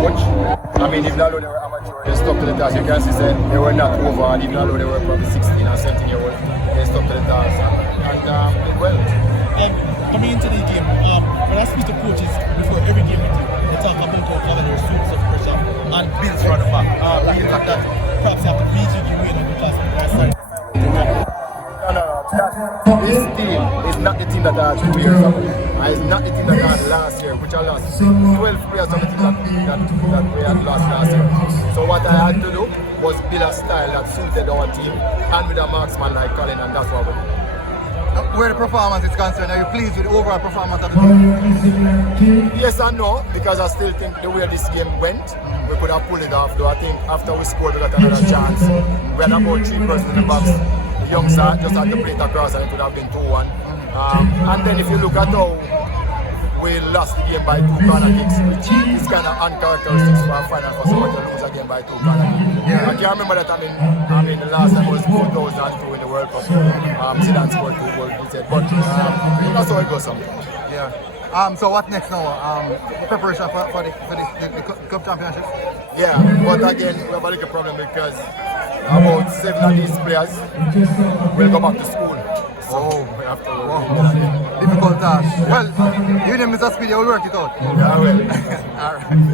coach. I mean, even though they were amateur, they stuck to the task. You can see that they were not over, and even though they were probably 16 or 17 years old, they stuck to the task and did well. Coming into the game, when I speak to coaches before every game with you, they talk about how Cavaliers suits the pressure and builds from the back. Builds like that. Perhaps you have to reach it, you win on the class. No. This team is not the team that I had 2 years ago. It's not the team that I had last year, which I lost 12 players on the team that we had lost last year. So what I had to do was build a style that suited our team and with a marksman like Colin, and that's what we did. Where the performance is concerned, are you pleased with the overall performance of the team? Yes and no, because I still think the way this game went, we could have pulled it off. Though I think after we scored, we got another chance. We had about 3 persons in the box. The young side just had to play it across, and it would have been 2-1. And then if you look at how we lost the game by 2 corner kicks, which is kind of uncharacteristic for a final for someone to lose a game by 2 corner kicks. I can't remember that. I mean, the last time was 2002 in the World Cup. Zidane scored 2 goals, but that's how it goes sometimes. Yeah. So what next now? Preparation for the club championship? Yeah, but again, we have a little problem because about 7 of these players will go back to school. So we have to difficult task. Well, you and Mr. Speid, will work it out. Yeah, I will. All right.